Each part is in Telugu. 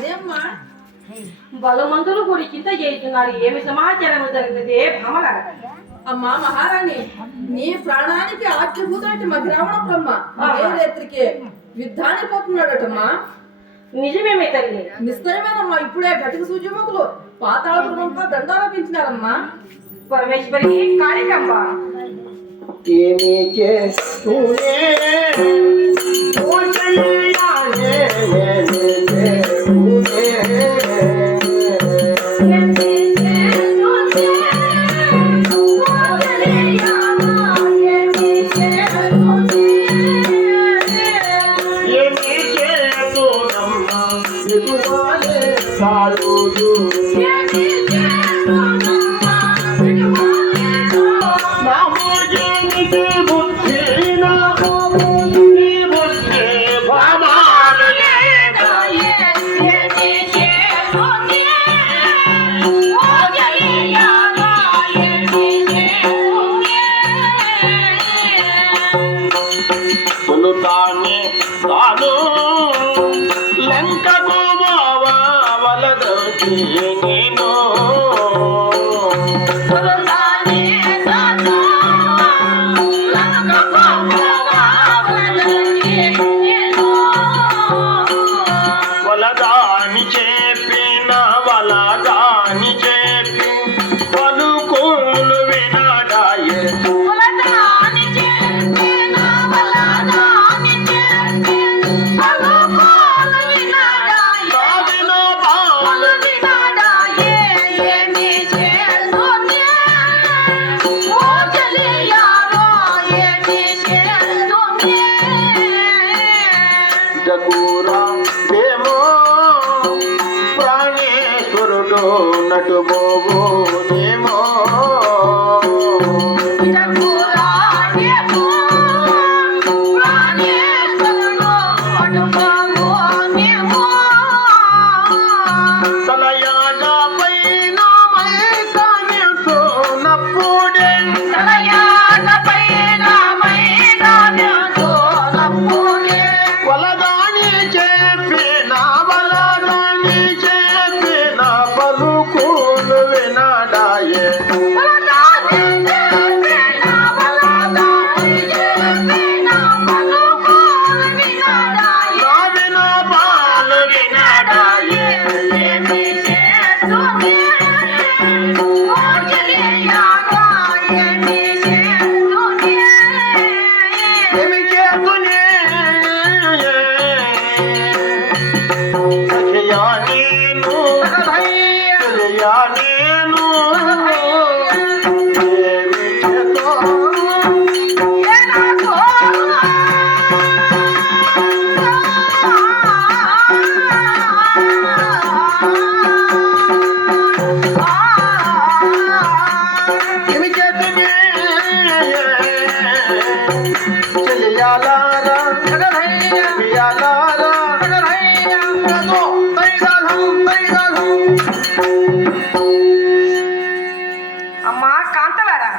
అదేమ్మా బలవంతులు గుడి కింద చేస్తున్నారు. ఏమి సమాచారం జరుగుతుంది భామల? అమ్మా మహారాణి, నీ ప్రాణానికి ఆజ్ఞభూతులటి మధిరావణ బ్రహ్మ ఇదే రేత్రికి యుద్ధానికి పోతున్నాడటమ్మా. నిజమేమే తల్లి? నిశ్చయమేనమ్మా. ఇప్పుడే ఘటిక సూర్యముఖులు పాతాళంతో దండారోపించినారమ్మా. పరమేశ్వరి కాళికంబ ఏమి చేస్తూనే అమ్మా కాంతలారా.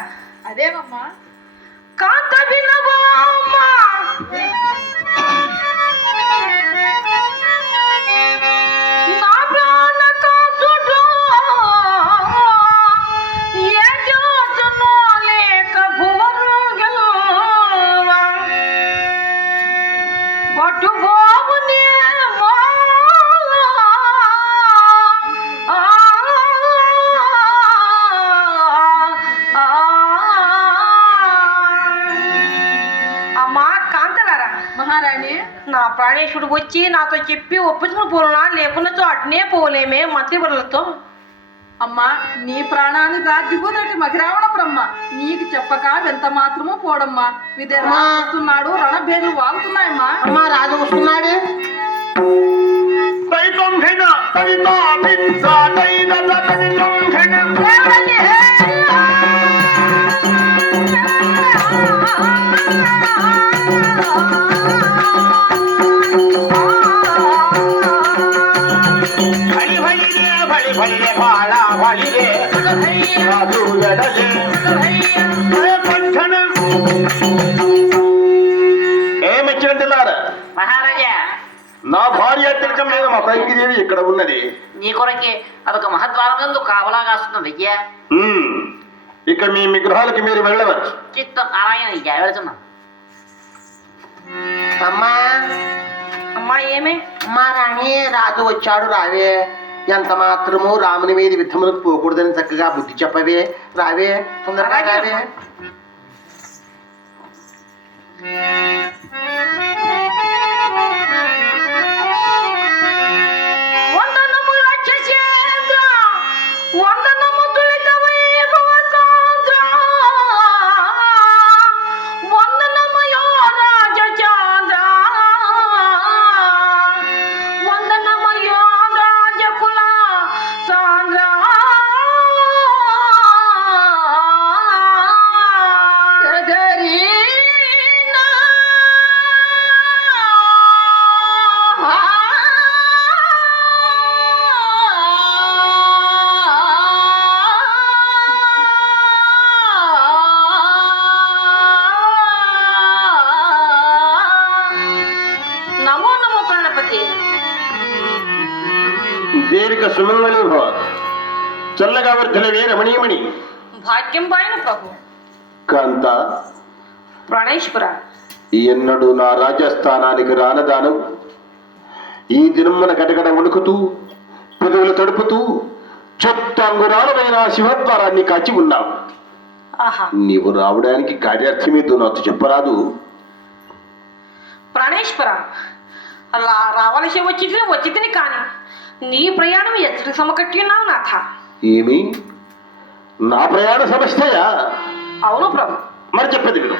అదేమమ్మా. కాంత వినవా అమ్మా, నా ప్రాణ కాంతుడు ఏ జోజనో లేక భువరుగల్వా బటు బావునే మహారాణి, నా ప్రాణేశ్వరుడు వచ్చి నాతో చెప్పి ఒప్పించుకుని పోనా, లేకుండా అట్నే పోలేమే మంత్రివర్లతో. అమ్మా, నీ ప్రాణానికి ఆదిపోదటి మధిరావణ బ్రహ్మ నీకు చెప్పక ఎంత మాత్రమూ పోడమ్మా. విదేస్తున్నాడు, రణభేదులు వాగుతున్నాయమ్మా. అమ్మా రాజు వస్తున్నాడే. ఏమిచ్చింటున్నారు మహారాజా? నా భార్య మంచం మీద మతంగిదేవి ఇక్కడ ఉన్నది. నీ కొరకే అదొక మహద్వారమందు కావలా కాస్తున్నది అయ్యా. ఇక మీ విగ్రహాలకి మీరు వెళ్ళవచ్చు. చిత్తం నారాయణ అయ్యా, వెళుతున్నాం. అమ్మా అమ్మా ఏమే మా రాణి రాజు వచ్చాడు రావే. ఎంత మాత్రము రాముని మీద యుద్ధములకు పోకూడదని చక్కగా బుద్ధి చెప్పవే. రావే తొందరగా రావే. వందనము రాక్షసేంద్ర, వందనము తులిత వైభవ సాంద్ర, వందనము యో రాజచంద్ర, వందనము యో రాజకుల సాంద్ర. నమో నమో ప్రాణపతి. దీర్ఘ సుమంగళి భవ. చల్లగా వర్ధనవే రమణీయమణి. భాగ్యం బాయను ప్రభు. కాంత, ప్రాణేశ్వర, ఎన్నడూ నా రాజస్థానానికి రానదానం ఈ దినమ్మన కటకట వణుకుతూ పెదవులు తడుపుతూ చెత్తంగురాలమైన శివద్వారాన్ని కాచి ఉన్నావు. ఆహా నీవు రావడానికి కార్యార్థమేదో నాతో చెప్పరాదు? ప్రాణేశ్వర, అలా రావలసి వచ్చింది కాని నీ ప్రయాణం ఎచ్చటి సమకట్టున్నావు నాథ. ఏమి నా ప్రయాణ సమస్యయా? అవును ప్రభు. మరి చెప్పేది విను.